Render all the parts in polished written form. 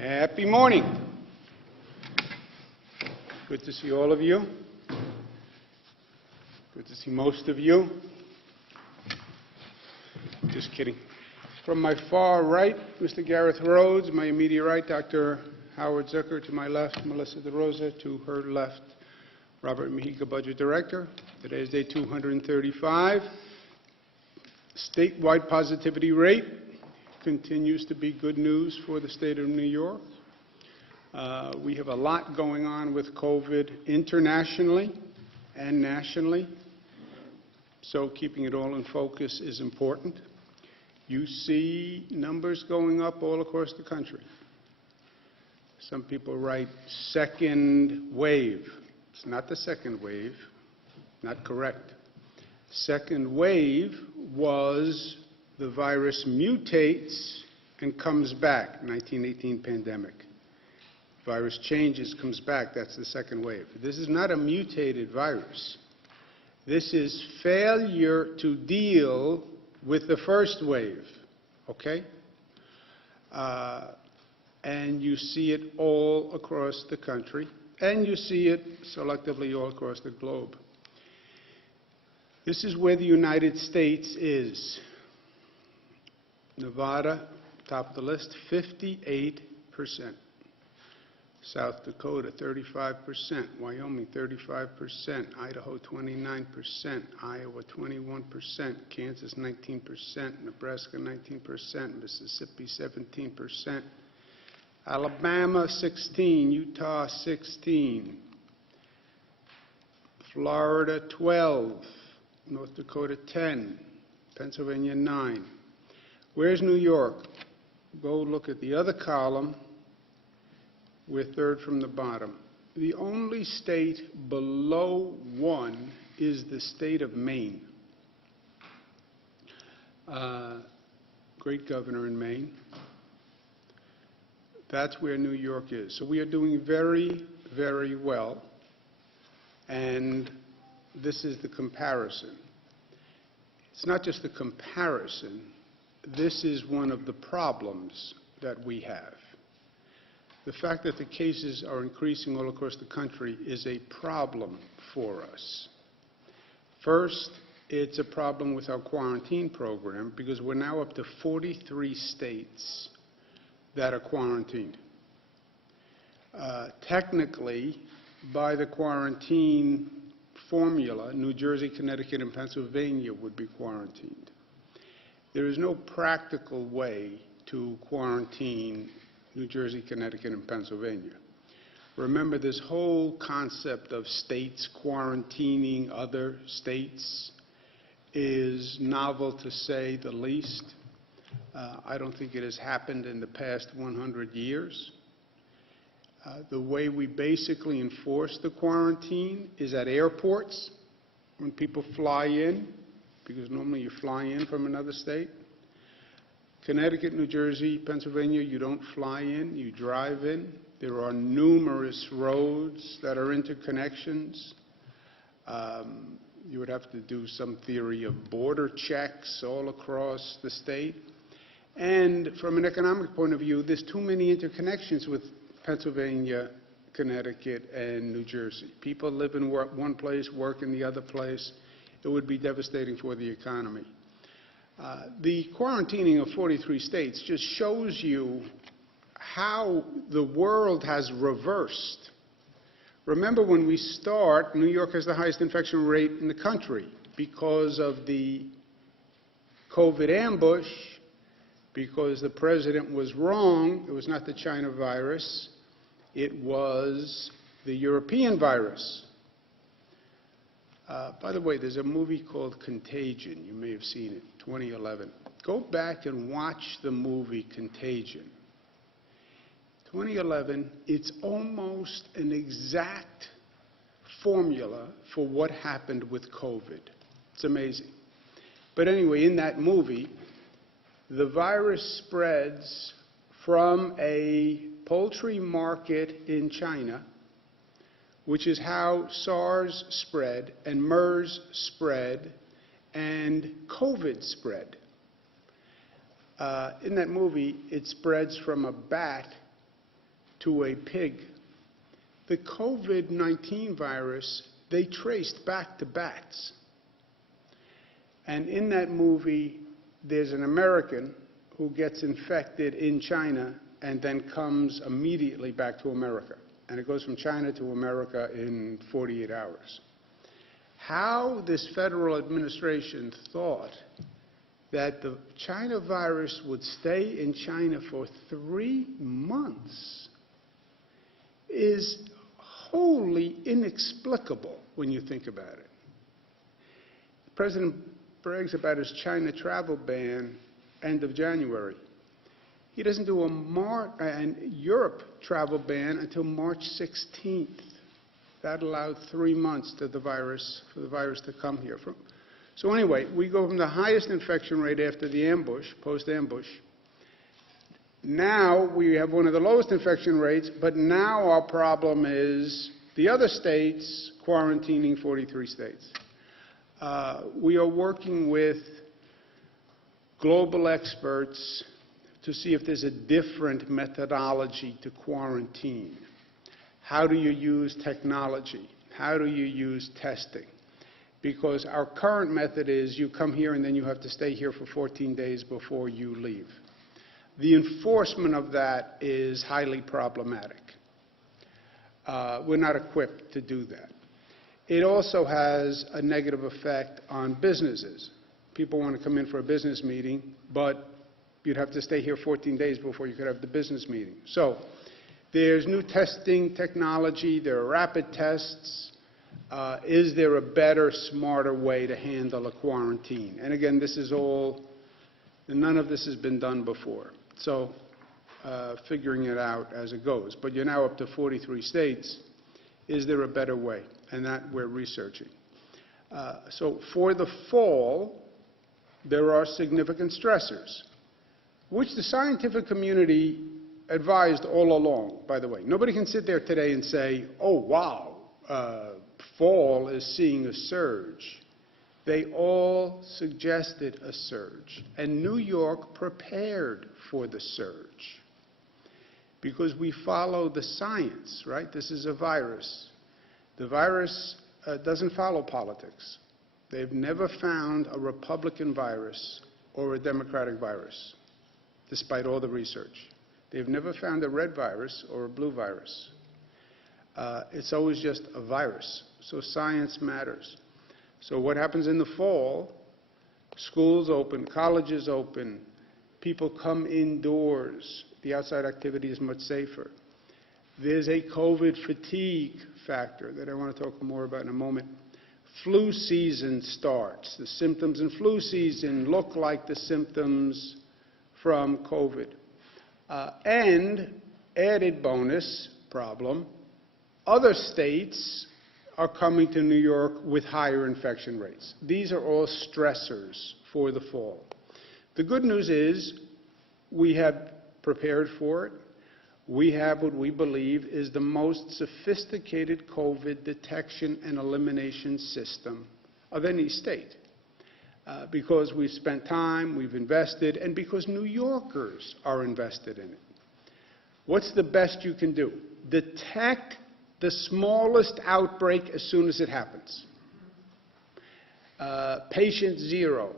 Happy morning. Good to see all of you. Good to see most of you. Just kidding. From my far right, Mr. Gareth Rhodes. My immediate right, Dr. Howard Zucker. To my left, Melissa DeRosa. To her left, Robert Mejica, Budget Director. Today is day 235. Statewide positivity rate continues to be good news for the state of New York. We have a lot going on with COVID internationally and nationally, so keeping it all in focus is important. You see numbers going up all across the country. Some people write second wave. It's not the second wave, not correct. Second wave was the virus mutates and comes back, 1918 pandemic. Virus changes, comes back, that's the second wave. This is not a mutated virus. This is failure to deal with the first wave, okay? And you see it all across the country, and you see it selectively all across the globe. This is where the United States is. Nevada, top of the list, 58%. South Dakota, 35%. Wyoming, 35%. Idaho, 29%. Iowa, 21%. Kansas, 19%. Nebraska, 19%. Mississippi, 17%. Alabama, 16%. Utah, 16%. Florida, 12%. North Dakota, 10%. Pennsylvania, 9%. Where's New York? Go look at the other column. We're third from the bottom. The only state below 1 is the state of Maine. Great governor in Maine. That's where New York is. So we are doing very, very well. And this is the comparison. It's not just the comparison. This is one of the problems that we have. The fact that the cases are increasing all across the country is a problem for us. First, it's a problem with our quarantine program because we're now up to 43 states that are quarantined. Technically, by the quarantine formula, New Jersey, Connecticut, and Pennsylvania would be quarantined. There is no practical way to quarantine New Jersey, Connecticut, and Pennsylvania. Remember, this whole concept of states quarantining other states is novel to say the least. I don't think it has happened in the past 100 years. The way we basically enforce the quarantine is at airports when people fly in, because normally you fly in from another state. Connecticut, New Jersey, Pennsylvania, you don't fly in, you drive in. There are numerous roads that are interconnections. You would have to do some theory of border checks all across the state. And from an economic point of view, there's too many interconnections with Pennsylvania, Connecticut, and New Jersey. People live in one place, work in the other place. It would be devastating for the economy. The quarantining of 43 states just shows you how the world has reversed. Remember, when we start, New York has the highest infection rate in the country because of the COVID ambush, because the president was wrong. It was not the China virus. It was the European virus. By the way, there's a movie called Contagion. You may have seen it, 2011. Go back and watch the movie Contagion. 2011, it's almost an exact formula for what happened with COVID. It's amazing. But anyway, in that movie, the virus spreads from a poultry market in China, which is how SARS spread, and MERS spread, and COVID spread. In that movie, it spreads from a bat to a pig. The COVID-19 virus, they traced back to bats. And in that movie, there's an American who gets infected in China and then comes immediately back to America. And it goes from China to America in 48 hours. How this federal administration thought that the China virus would stay in China for 3 months is wholly inexplicable when you think about it. The president brags about his China travel ban end of January. He doesn't do a Europe travel ban until March 16th. That allowed 3 months for the virus to come here. So anyway, we go from the highest infection rate after the ambush, post-ambush. Now we have one of the lowest infection rates, but now our problem is the other states quarantining 43 states. We are working with global experts to see if there's a different methodology to quarantine. How do you use technology? How do you use testing? Because our current method is you come here and then you have to stay here for 14 days before you leave. The enforcement of that is highly problematic. We're not equipped to do that. It also has a negative effect on businesses. People want to come in for a business meeting, but you'd have to stay here 14 days before you could have the business meeting. So there's new testing technology. There are rapid tests. Is there a better, smarter way to handle a quarantine? And again, this is all, none of this has been done before. So figuring it out as it goes. But you're now up to 43 states. Is there a better way? And that we're researching. So for the fall, there are significant stressors, which the scientific community advised all along, by the way. Nobody can sit there today and say, oh, wow, fall is seeing a surge. They all suggested a surge. And New York prepared for the surge because we follow the science, right? This is a virus. The virus doesn't follow politics. They've never found a Republican virus or a Democratic virus, despite all the research. They've never found a red virus or a blue virus. It's always just a virus. So science matters. So what happens in the fall? Schools open, colleges open, people come indoors. The outside activity is much safer. There's a COVID fatigue factor that I want to talk more about in a moment. Flu season starts. The symptoms in flu season look like the symptoms from COVID. And added bonus problem, other states are coming to New York with higher infection rates. These are all stressors for the fall. The good news is we have prepared for it. We have what we believe is the most sophisticated COVID detection and elimination system of any state. Because we've spent time, we've invested, and because New Yorkers are invested in it. What's the best you can do? Detect the smallest outbreak as soon as it happens. Patient 0.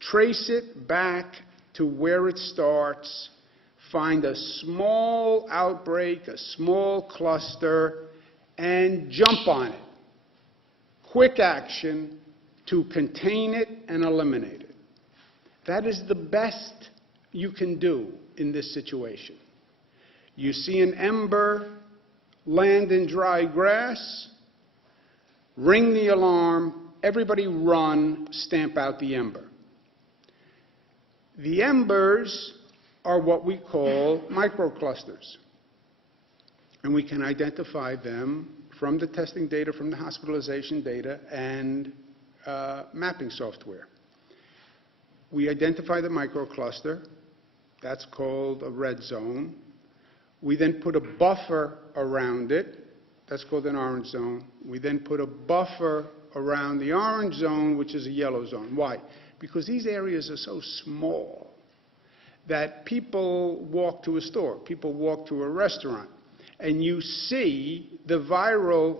Trace it back to where it starts. Find a small outbreak, a small cluster, and jump on it. Quick action to contain it and eliminate it. That is the best you can do in this situation. You see an ember land in dry grass, ring the alarm, everybody run, stamp out the ember. The embers are what we call microclusters. And we can identify them from the testing data, from the hospitalization data, and mapping software. We identify the microcluster. That's called a red zone. We then put a buffer around it. That's called an orange zone. We then put a buffer around the orange zone, which is a yellow zone. Why? Because these areas are so small that people walk to a store, people walk to a restaurant, and you see the viral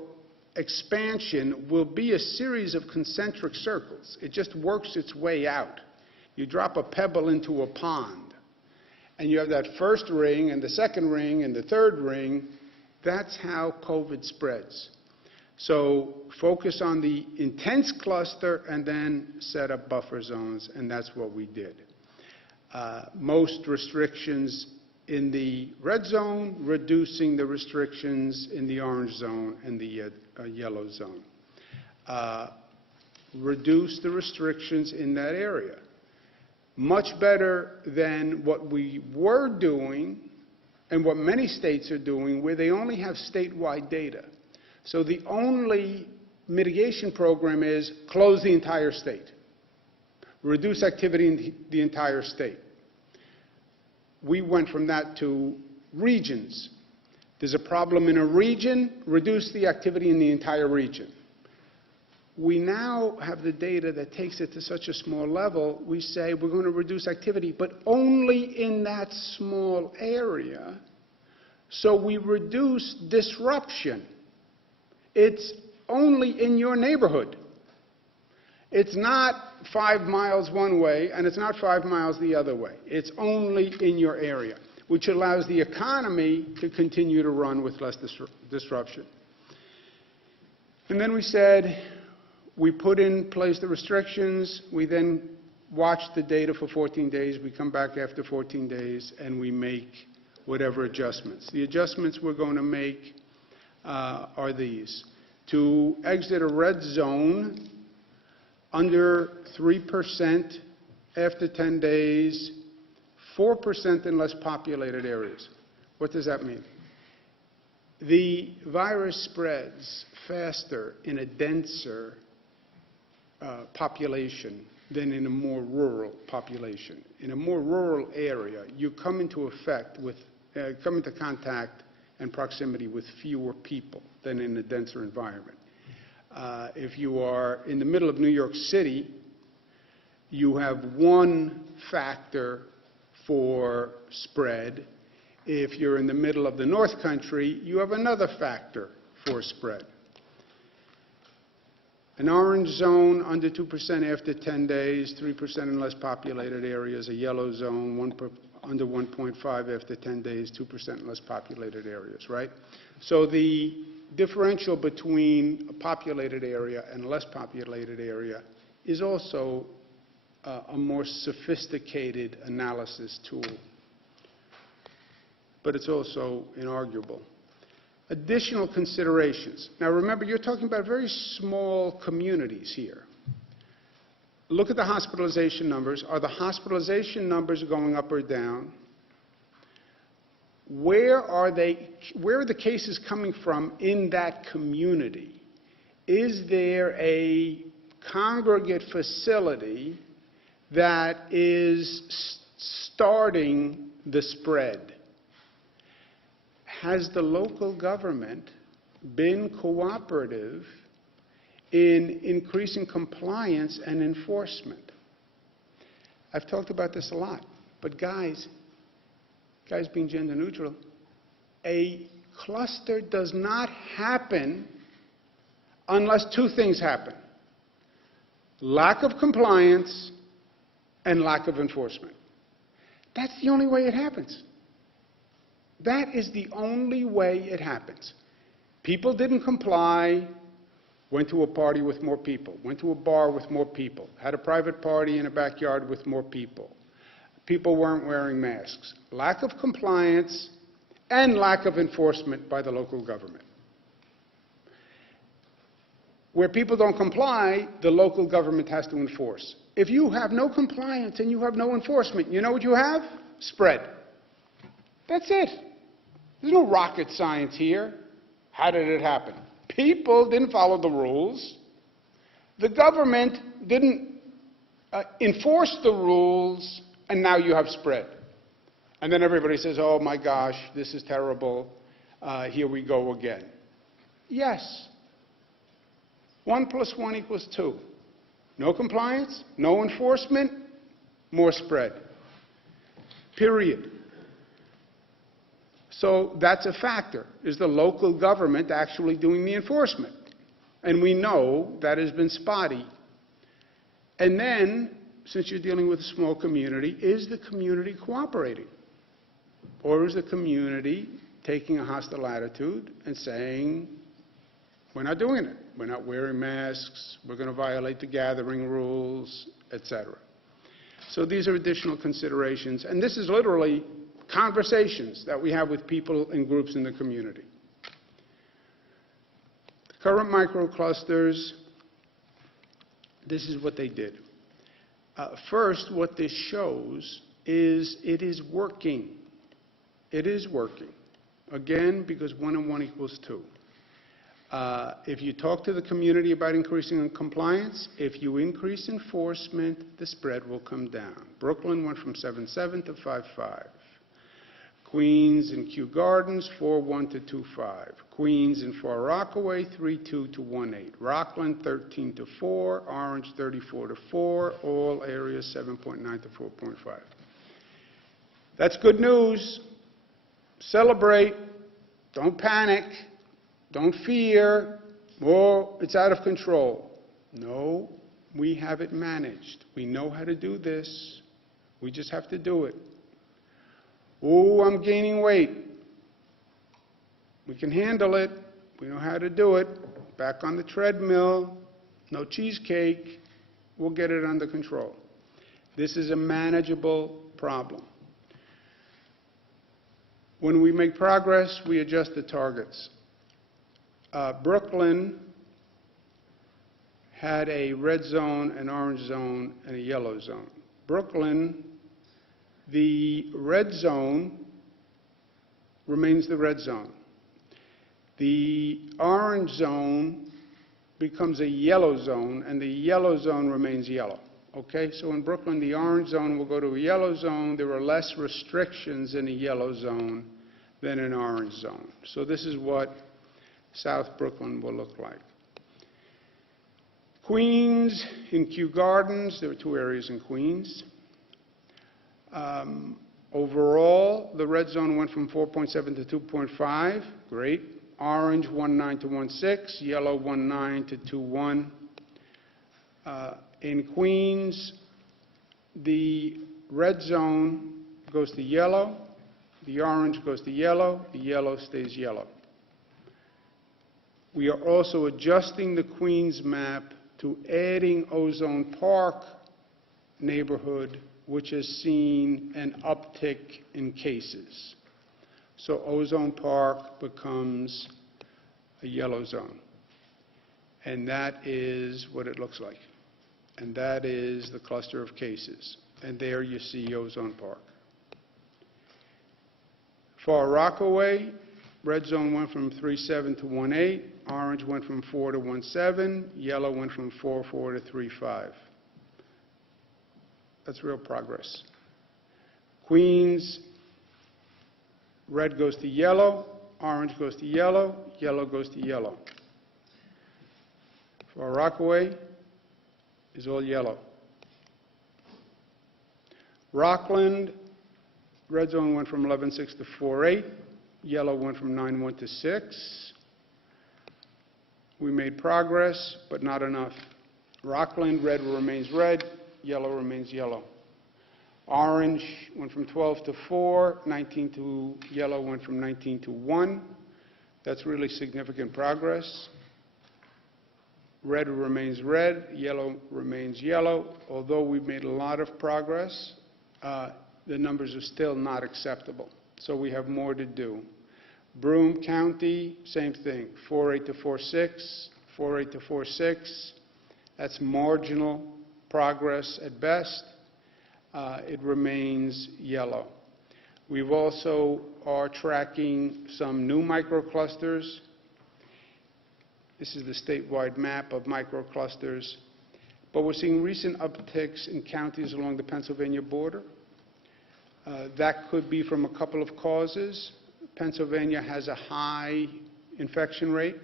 expansion will be a series of concentric circles. It just works its way out. You drop a pebble into a pond, and you have that first ring, and the second ring, and the third ring. That's how COVID spreads. So focus on the intense cluster and then set up buffer zones, and that's what we did. Most restrictions in the red zone, reducing the restrictions in the orange zone and the yellow zone. Reduce the restrictions in that area. Much better than what we were doing and what many states are doing, where they only have statewide data. So the only mitigation program is close the entire state, reduce activity in the entire state. We went from that to regions. There's a problem in a region, reduce the activity in the entire region. We now have the data that takes it to such a small level, we say we're going to reduce activity, but only in that small area, so we reduce disruption. It's only in your neighborhood. It's not 5 miles one way, and it's not 5 miles the other way. It's only in your area, which allows the economy to continue to run with less disruption. And then we said, we put in place the restrictions. We then watch the data for 14 days. We come back after 14 days, and we make whatever adjustments. The adjustments we're going to make are these. To exit a red zone under 3% after 10 days, 4% in less populated areas. What does that mean? The virus spreads faster in a denser population than in a more rural population. In a more rural area, you come into contact and proximity with fewer people than in a denser environment. If you are in the middle of New York City, you have one factor for spread. If you're in the middle of the North Country, you have another factor for spread. An orange zone under 2% after 10 days, 3% in less populated areas. A yellow zone under 1.5 after 10 days, 2% in less populated areas, right? So the differential between a populated area and a less populated area is also a more sophisticated analysis tool. But it's also inarguable. Additional considerations. Now remember, you're talking about very small communities here. Look at the hospitalization numbers. Are the hospitalization numbers going up or down? Where are the cases coming from in that community? Is there a congregate facility that is starting the spread? Has the local government been cooperative in increasing compliance and enforcement? I've talked about this a lot, but guys being gender neutral, a cluster does not happen unless two things happen: lack of compliance and lack of enforcement. That's the only way it happens. That is the only way it happens. People didn't comply, went to a party with more people, went to a bar with more people, had a private party in a backyard with more people. People weren't wearing masks. Lack of compliance and lack of enforcement by the local government. Where people don't comply, the local government has to enforce. If you have no compliance and you have no enforcement, you know what you have? Spread. That's it. There's no rocket science here. How did it happen? People didn't follow the rules. The government didn't enforce the rules, and now you have spread. And then everybody says, oh my gosh, this is terrible. Here we go again. Yes. 1 + 1 = 2. No compliance, no enforcement, more spread. period. So that's a factor. Is the local government actually doing the enforcement? And we know that has been spotty. And then, since you're dealing with a small community, is the community cooperating? Or is the community taking a hostile attitude and saying, we're not doing it, we're not wearing masks, we're going to violate the gathering rules, etc. So these are additional considerations, and this is literally conversations that we have with people and groups in the community. The current microclusters, this is what they did. First, what this shows is it is working. It is working. Again, because 1 and 1 equals 2. If you talk to the community about increasing compliance, if you increase enforcement, the spread will come down. Brooklyn went from 7.7 to 5.5. Queens and Kew Gardens, 4.1 to 2.5. Queens and Far Rockaway, 3.2 to 1.8. Rockland, 13 to 4. Orange, 34 to 4. All areas, 7.9 to 4.5. That's good news. Celebrate. Don't panic. Don't fear. Oh, it's out of control. No, we have it managed. We know how to do this. We just have to do it. Oh, I'm gaining weight. We can handle it. We know how to do it. Back on the treadmill. No cheesecake. We'll get it under control. This is a manageable problem. When we make progress, we adjust the targets. Brooklyn had a red zone, an orange zone, and a yellow zone. Brooklyn, the red zone remains the red zone. The orange zone becomes a yellow zone, and the yellow zone remains yellow. Okay, so in Brooklyn, the orange zone will go to a yellow zone. There are less restrictions in a yellow zone than an orange zone. So this is what South Brooklyn will look like. Queens, in Kew Gardens, there are 2 areas in Queens. Overall, the red zone went from 4.7 to 2.5. Great. Orange, 1.9 to 1.6. Yellow, 1.9 to 2.1. In Queens, the red zone goes to yellow. The orange goes to yellow. The yellow stays yellow. We are also adjusting the Queens map to adding Ozone Park neighborhood, which has seen an uptick in cases. So Ozone Park becomes a yellow zone. And that is what it looks like. And that is the cluster of cases. And there you see Ozone Park. Far Rockaway, red zone went from 3.7 to 1.8. Orange went from 4 to 1.7. Yellow went from 4.4 to 3.5. That's real progress. Queens, red goes to yellow, orange goes to yellow, yellow goes to yellow. Far Rockaway is all yellow. Rockland, red zone went from 11.6 to 4.8. Yellow went from 9.1 to 6. We made progress, but not enough. Rockland, red remains red, yellow remains yellow. Orange went from 12 to 4, 19 to yellow went from 19 to 1. That's really significant progress. Red remains red, yellow remains yellow. Although we've made a lot of progress, the numbers are still not acceptable. So we have more to do. Broome County, same thing, 4.8 to 4.6, 4.8 to 4.6. That's marginal progress at best. It remains yellow. We've also are tracking some new microclusters. This is the statewide map of microclusters. But we're seeing recent upticks in counties along the Pennsylvania border. That could be from a couple of causes. Pennsylvania has a high infection rate.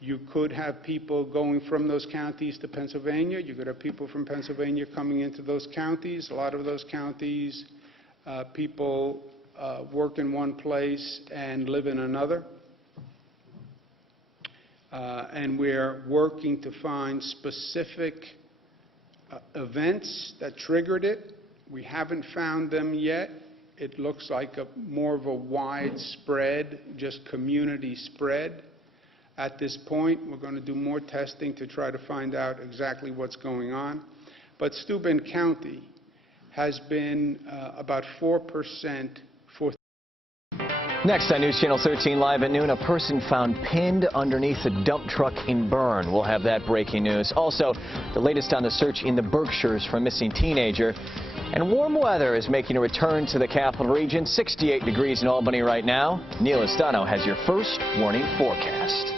You could have people going from those counties to Pennsylvania. You could have people from Pennsylvania coming into those counties. A lot of those counties people work in one place and live in another. And we're working to find specific events that triggered it. We haven't found them yet. It looks like more of a widespread, just community spread. At this point, we're going to do more testing to try to find out exactly what's going on. But Steuben County has been about 4% for. Next on News Channel 13 Live at noon, a person found pinned underneath a dump truck in Bern. We'll have that breaking news. Also, the latest on the search in the Berkshires for a missing teenager. And warm weather is making a return to the capital region. 68 degrees in Albany right now. Neil Estano has your first warning forecast.